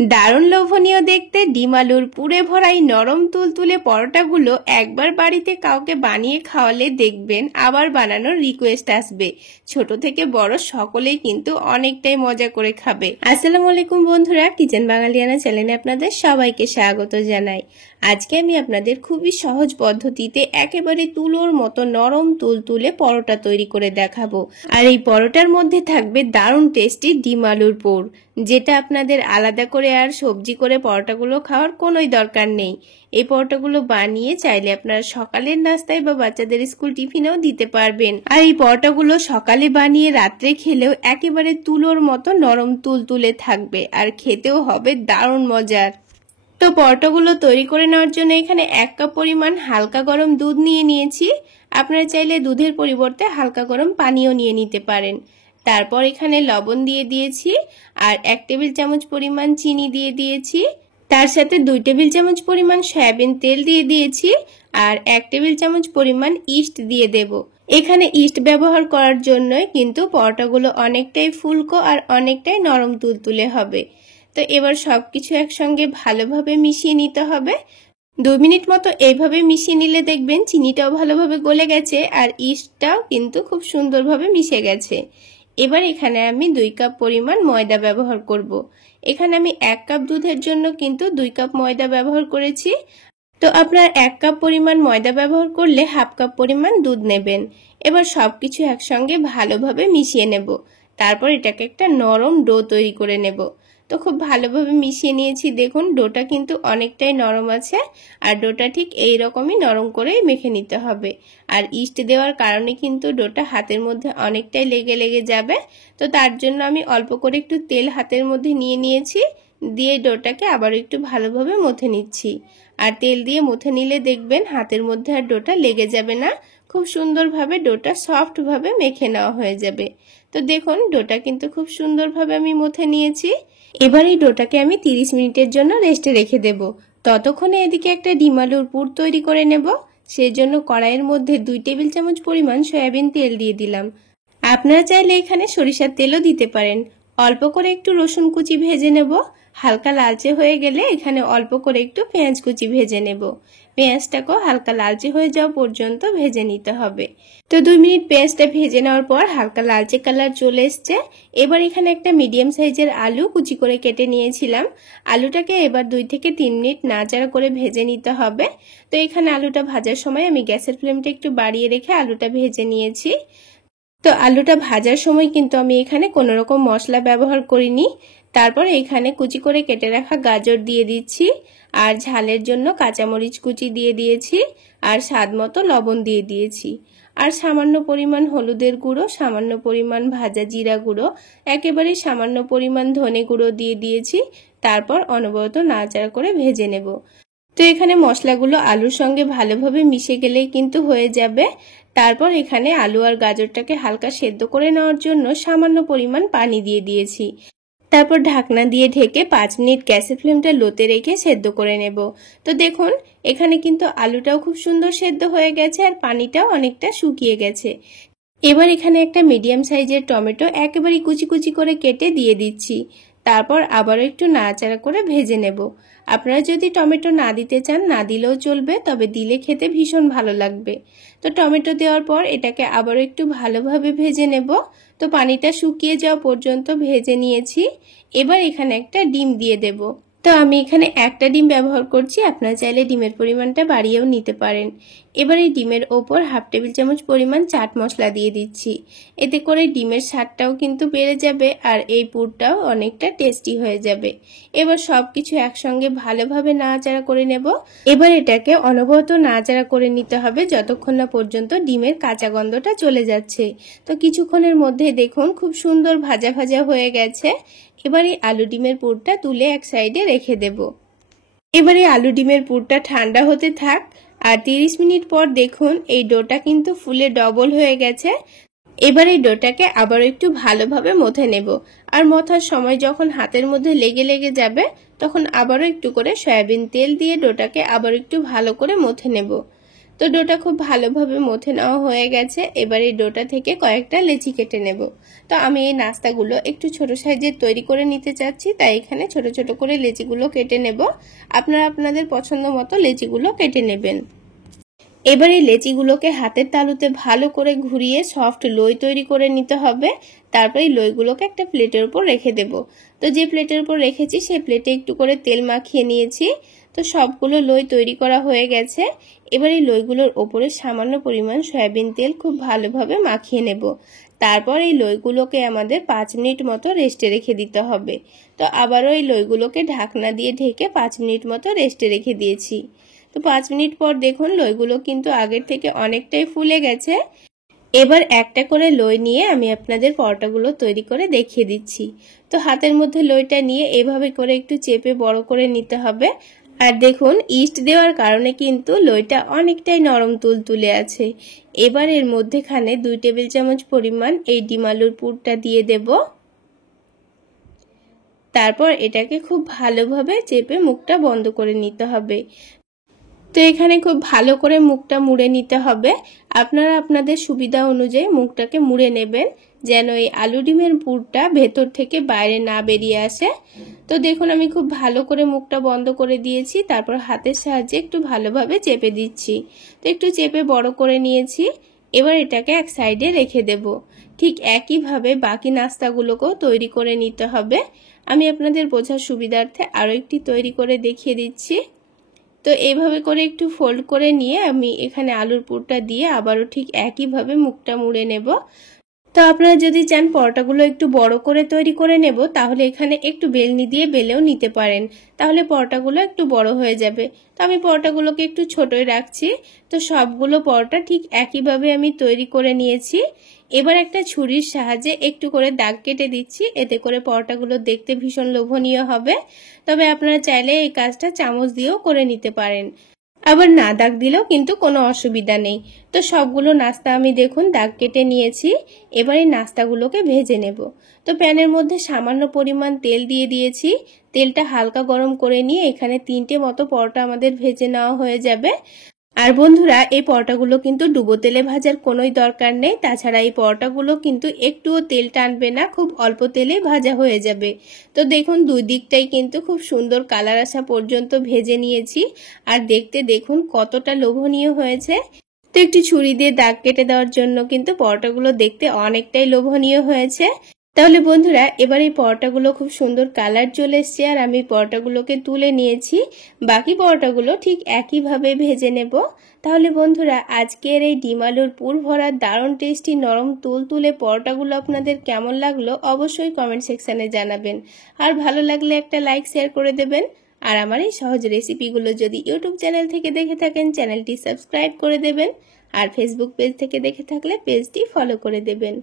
দারুণ লোভনীয় দেখতে ডিম আলুর পুরে ভরা এই নরম তুলতুলে পরোটাগুলো একবার বাড়িতে কাউকে বানিয়ে খাওয়ালে দেখবেন আবার বানানোর রিকোয়েস্ট আসবে। ছোট থেকে বড় সকলেই কিন্তু অনেকটাই মজা করে খাবে। আসসালামু আলাইকুম বন্ধুরা, কিচেন বাঙালিয়ানা চ্যানেলে আপনাদের সবাইকে স্বাগত জানাই। আজকে আমি আপনাদের খুবই সহজ পদ্ধতিতে একেবারে তুলোর মতো নরম তুলতুলে পরোটা তৈরি করে দেখাবো। আর এই পরোটার মধ্যে থাকবে দারুণ টেস্টি ডিম আলুর পুর, যেটা আপনাদের আলাদা করে আর সবজি করে পরোটাগুলো খাওয়ার কোনোই দরকার নেই। এই পরোটাগুলো বানিয়ে চাইলে আপনারা সকালের নাস্তায় বা বাচ্চাদের স্কুল টিফিনেও দিতে পারবেন। আর এই পরোটাগুলো সকালে বানিয়ে রাত্রে খেলেও একেবারে তুলোর মতো নরম তুলতুলে থাকবে আর খেতেও হবে দারুণ মজার। তো পরোটাগুলো তৈরি করে নেওয়ার জন্য এখানে 1 কাপ পরিমাণ হালকা গরম দুধ নিয়ে নিয়েছি। আপনারা চাইলে দুধের পরিবর্তে হালকা গরম পানিও নিয়ে নিতে পারেন। তারপর এখানে লবণ দিয়ে দিয়েছি আর 1 টেবিল চামচ পরিমাণ চিনি দিয়ে দিয়েছি। তার সাথে 2 টেবিল চামচ পরিমাণ সয়াবিন তেল দিয়ে দিয়েছি আর 1 টেবিল চামচ পরিমাণ ইস্ট দিয়ে দেব। এখানে ইস্ট ব্যবহার করার জন্যই কিন্তু পরোটাগুলো অনেকটাই ফুলকো আর অনেকটাই নরম তুলতুলে হবে। তো এবার সবকিছু একসঙ্গে ভালোভাবে মিশিয়ে নিতে হবে। 2 মিনিট মতো এইভাবে মিশিয়ে নিলে দেখবেন চিনিটাও ভালোভাবে গলে গেছে আর ইস্টটাও কিন্তু খুব সুন্দরভাবে মিশে গেছে। এবার এখানে আমি 2 কাপ পরিমাণ ময়দা ব্যবহার করব। এখানে আমি 1 কাপ দুধের জন্য কিন্তু 2 কাপ ময়দা ব্যবহার করেছি। তো আপনার 1 কাপ পরিমাণ ময়দা ব্যবহার করলে হাফ কাপ পরিমাণ দুধ নেবেন। এবার সবকিছু একসঙ্গে ভালোভাবে মিশিয়ে নেব। তারপর এটাকে একটা নরম ডো তৈরি করে নেব। তো খুব ভালোভাবে মিশিয়ে নিয়েছি। দেখুন ডোটা কিন্তু অনেকটাই নরম আছে আর ডোটা ঠিক এই রকমই নরম করেই মেখে নিতে হবে। আর ইস্ট দেওয়ার কারণে কিন্তু ডোটা হাতের মধ্যে অনেকটাই লেগে যাবে। তো তার জন্য আমি অল্প করে একটু তেল হাতের মধ্যে নিয়ে নিয়েছি, দিয়ে ডোটাকে আবার একটু ভালোভাবে মথে নিচ্ছি। আর তেল দিয়ে মথে নিলে দেখবেন হাতের মধ্যে আর ডোটা লেগে যাবে না, খুব সুন্দরভাবে ডোটা সফটভাবে মেখে নেওয়া হয়ে যাবে। তো দেখুন ডোটা কিন্তু খুব সুন্দরভাবে আমি মথে নিয়েছি। এবার এই ডোটাকে আমি 30 মিনিটের জন্য রেস্টে রেখে দেব। ততক্ষণে এদিকে একটা ডিম আলুর পুর তৈরি করে নেব। সেজন্য কড়াইয়ের মধ্যে 2 টেবিল চামচ পরিমাণ সয়াবিন তেল দিয়ে দিলাম। আপনারা চাইলে এখানে সরিষার তেলও দিতে পারেন। অল্প করে একটু রসুন কুচি ভেজে নেব। হালকা লালচে হয়ে গেলে এখানে অল্প করে একটু পেঁয়াজ কুচি ভেজে নেব। পেঁয়াজটাকেও হালকা লালচে হয়ে যাওয়া পর্যন্ত ভেজে নিতে হবে। তো 2 মিনিট পেঁয়াজটা ভেজে নেওয়ার পর হালকা লালচে কালার চলে এসছে। এবার এখানে একটা মিডিয়াম সাইজের আলু কুচি করে কেটে নিয়েছিলাম। আলুটাকে এবার 2 থেকে 3 মিনিট নাড়াচাড়া করে ভেজে নিতে হবে। তো এখানে আলুটা ভাজার সময় আমি গ্যাসের ফ্লেমটা একটু বাড়িয়ে রেখে আলুটা ভেজে নিয়েছি। তো আলুটা ভাজার সময় কিন্তু আমি এখানে কোনো রকম মশলা ব্যবহার করিনি। তারপর এখানে কুচি করে কেটে রাখা গাজর দিয়ে দিচ্ছি আর ঝালের জন্য কাঁচামরিচ কুচি দিয়ে দিয়েছি আর স্বাদ মতো লবণ দিয়ে দিয়েছি আর সামান্য পরিমাণ হলুদের গুঁড়ো, সামান্য পরিমাণ ভাজা জিরা গুঁড়ো, একেবারে সামান্য পরিমাণ ধনে গুঁড়ো দিয়ে দিয়েছি। তারপর অনবরত নাড়াচাড়া করে ভেজে নেব। তো এখানে মশলাগুলো আলুর সঙ্গে ভালোভাবে মিশে গেলেই কিন্তু হয়ে যাবে। তারপর এখানে আলু আর গাজরটাকে হালকা সেদ্ধ করে নেওয়ার জন্য সামান্য পরিমাণ পানি দিয়ে দিয়েছি। তারপর ঢাকনা দিয়ে ঢেকে 5 মিনিট গ্যাসের ফ্লেমটা লোতে রেখে সেদ্ধ করে নেব। তো দেখুন এখানে কিন্তু আলুটাও খুব সুন্দর সেদ্ধ হয়ে গেছে আর পানিটাও অনেকটা শুকিয়ে গেছে। এবার এখানে একটা মিডিয়াম সাইজের টমেটো একেবারে কুচি কুচি করে কেটে দিয়ে দিচ্ছি। তারপর আবারও একটু নাড়াচাড়া করে ভেজে নেব। আপনারা যদি টমেটো না দিতে চান না দিলেও চলবে, তবে দিলে খেতে ভীষণ ভালো লাগবে। তো টমেটো দেওয়ার পর এটাকে আবারও একটু ভালোভাবে ভেজে নেব। তো পানিটা শুকিয়ে যাওয়া পর্যন্ত ভেজে নিয়েছি। এবার এখানে একটা ডিম দিয়ে দেব। তো আমি এখানে একটা ডিম ব্যবহার করছি, আপনারা চাইলে ডিমের পরিমাণটা বাড়িয়েও নিতে পারেন। এবার এই ডিমের ওপর হাফ টেবিল চামচ পরিমাণ চাট মশলা দিয়ে দিচ্ছি। এতে করে ডিমের স্বাদটাও কিন্তু বেড়ে যাবে আর এই পুরটাও অনেকটা টেস্টি হয়ে যাবে। এবার সবকিছু একসঙ্গে ভালোভাবে নাড়াচাড়া করে নেব। এবার এটাকে অনবরত নাড়াচাড়া করে নিতে হবে যতক্ষণ না পর্যন্ত ডিমের কাঁচা গন্ধটা চলে যাচ্ছে। তো কিছুক্ষণের মধ্যে দেখুন খুব সুন্দর ভাজা ভাজা হয়ে গেছে। এবার এই আলু ডিমের পুরটা তুলে এক সাইডে রেখে দেব। এবারে আলু ডিমের পুরটা ঠান্ডা হতে থাক। আর 30 মিনিট পর দেখুন এই ডোটা কিন্তু ফুলে ডবল হয়ে গেছে। এবার এই ডোটাকে আবার একটু ভালোভাবে মথে নেব। আর মথার সময় যখন হাতের মধ্যে লেগে যাবে তখন আবারও একটু করে সয়াবিন তেল দিয়ে ডোটাকে আবার একটু ভালো করে মথে নেব। তো ডোটা খুব ভালোভাবে মথে নেওয়া হয়ে গেছে। এবার এই ডোটা থেকে কয়েকটা লেচি কেটে নেব। তো আমি এই নাস্তাগুলো একটু ছোট সাইজের তৈরি করে নিতে চাচ্ছি, তাই এখানে ছোট ছোট করে লেচিগুলো কেটে নেব। আপনারা আপনাদের পছন্দ মতো লেচিগুলো কেটে নেবেন। এবার এই লেচিগুলোকে হাতের তালুতে ভালো করে ঘুরিয়ে সফট লই তৈরি করে নিতে হবে। তারপর এই লইগুলোকে একটা প্লেটের উপর রেখে দেব। তো যে প্লেটের উপর রেখেছি সেই প্লেটে একটু করে তেল মাখিয়ে নিয়েছি। তো সবগুলো লই তৈরি করা হয়ে গেছে। এবার এই লইগুলোর ওপরে সামান্য পরিমাণ সয়াবিন তেল খুব ভালোভাবে মাখিয়ে নেব। তারপর এই লইগুলোকে আমাদের 5 মিনিট মতো রেস্টে রেখে দিতে হবে। তো আবারও এই লইগুলোকে ঢাকনা দিয়ে ঢেকে 5 মিনিট মতো রেস্টে রেখে দিয়েছি। তো 5 মিনিট পর দেখুন লইগুলো কিন্তু আগের থেকে অনেকটাই ফুলে গেছে। এবার একটা করে লই নিয়ে আমি আপনাদের পরোটাগুলো তৈরি করে দেখিয়ে দিচ্ছি। তো হাতের মধ্যে লইটা নিয়ে এভাবে করে একটু চেপে বড় করে নিতে হবে। আর দেখুন ইস্ট দেওয়ার কারণে কিন্তু লইটা অনেকটাই নরম তুলতুলে আছে। এবার এর মধ্যেখানে 2 টেবিল চামচ পরিমাণ এই ডিম আলুর পুরটা দিয়ে দেব। তারপর এটাকে খুব ভালোভাবে চেপে মুখটা বন্ধ করে নিতে হবে। তো এখানে খুব ভালো করে মুখটা মুড়ে নিতে হবে। আপনারা আপনাদের সুবিধা অনুযায়ী মুখটাকে মুড়ে নেবেন, যেন এই আলু ডিমের পুরটা ভেতর থেকে বাইরে না বেরিয়ে আসে। তো দেখুন আমি খুব ভালো করে মুখটা বন্ধ করে দিয়েছি। তারপর হাতের সাহায্যে একটু ভালোভাবে চেপে দিচ্ছি। তো একটু চেপে বড় করে নিয়েছি। এবার এটাকে এক সাইডে রেখে দেব। ঠিক একইভাবে বাকি নাস্তাগুলোকেও তৈরি করে নিতে হবে। আমি আপনাদের বোঝার সুবিধার্থে আরও একটি তৈরি করে দেখিয়ে দিচ্ছি। তো এইভাবে করে একটু ফোল্ড করে নিয়ে আমি এখানে আলুর পুরটা দিয়ে আবারও ঠিক একইভাবে মুখটা মুড়ে নেব। তো আপনারা যদি চান পরোটাগুলো একটু বড় করে তৈরি করে নেব, তাহলে এখানে একটু বেলনি দিয়ে বেলেও নিতে পারেন, তাহলে পরোটাগুলো একটু বড় হয়ে যাবে। তো আমি পরোটাগুলোকে একটু ছোটই রাখছি। তো সবগুলো পরোটা ঠিক একইভাবে আমি তৈরি করে নিয়েছি। এবার একটা ছুরির সাহায্যে একটু করে দাগ কেটে দিচ্ছি, এতে করে পরোটাগুলো দেখতে ভীষণ লোভনীয় হবে। তবে আপনারা চাইলে এই কাজটা চামচ দিয়েও করে নিতে পারেন, আবার না দাগ দিলেও কিন্তু কোনো অসুবিধা নেই। তো সবগুলো নাস্তা আমি দেখুন দাগ কেটে নিয়েছি। এবার এই নাস্তাগুলোকে ভেজে নেব। তো প্যানের মধ্যে সামান্য পরিমাণ তেল দিয়ে দিয়েছি। তেলটা হালকা গরম করে নিয়ে এখানে 3টে মতো পরোটা আমাদের ভেজে নেওয়া হয়ে যাবে। আর বন্ধুরা এই পরোটাগুলো কিন্তু ডুবো তেলে ভাজার কোনোই দরকার নেই। তাছাড়া এই পরোটাগুলো কিন্তু একটুও তেল টানবে না, খুব অল্প তেলে ভাজা হয়ে যাবে। তো দেখুন দুই দিকটাই কিন্তু খুব সুন্দর কালার আসা পর্যন্ত ভেজে নিয়েছি। আর দেখতে দেখুন কতটা লোভনীয় হয়েছে। তো একটু ছুরি দিয়ে দাগ কেটে দেওয়ার জন্য কিন্তু পরোটাগুলো দেখতে অনেকটাই লোভনীয় হয়েছে। তাহলে বন্ধুরা এবার এই পরোটাগুলো খুব সুন্দর কালার চলে এসছে আর আমি পরোটাগুলোকে তুলে নিয়েছি। বাকি পরোটাগুলো ঠিক একইভাবে ভেজে নেব। তাহলে বন্ধুরা আজকের এই ডিম আলুর পুর ভরা দারুণ টেস্টি নরম তুলতুলে পরোটাগুলো আপনাদের কেমন লাগলো অবশ্যই কমেন্ট সেকশানে জানাবেন। আর ভালো লাগলে একটা লাইক শেয়ার করে দেবেন। আর আমার এই সহজ রেসিপিগুলো যদি ইউটিউব চ্যানেল থেকে দেখে থাকেন চ্যানেলটি সাবস্ক্রাইব করে দেবেন। আর ফেসবুক পেজ থেকে দেখে থাকলে পেজটি ফলো করে দেবেন।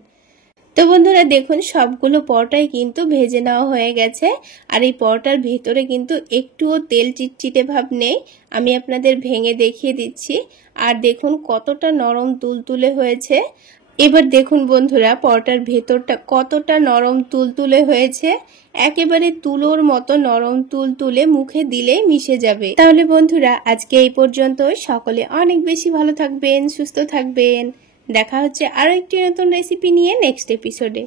তো বন্ধুরা দেখুন সবগুলো পরোটাই কিন্তু ভেজে নেওয়া হয়ে গেছে। আর এই পরোটার ভেতরে কিন্তু একটুও তেল চিটচিটে ভাব নেই। আমি আপনাদের ভেঙে দেখিয়ে দিচ্ছি। আর দেখুন কতটা নরম তুলতুলে হয়েছে। এবার দেখুন বন্ধুরা পরোটার ভেতরটা কতটা নরম তুলতুলে হয়েছে। একেবারে তুলোর মতো নরম তুলতুলে, মুখে দিলেই মিশে যাবে। তাহলে বন্ধুরা আজকে এই পর্যন্তই। সকলে অনেক বেশি ভালো থাকবেন, সুস্থ থাকবেন। দেখা হচ্ছে আরো একটি নতুন রেসিপি নিয়ে নেক্সট এপিসোডে।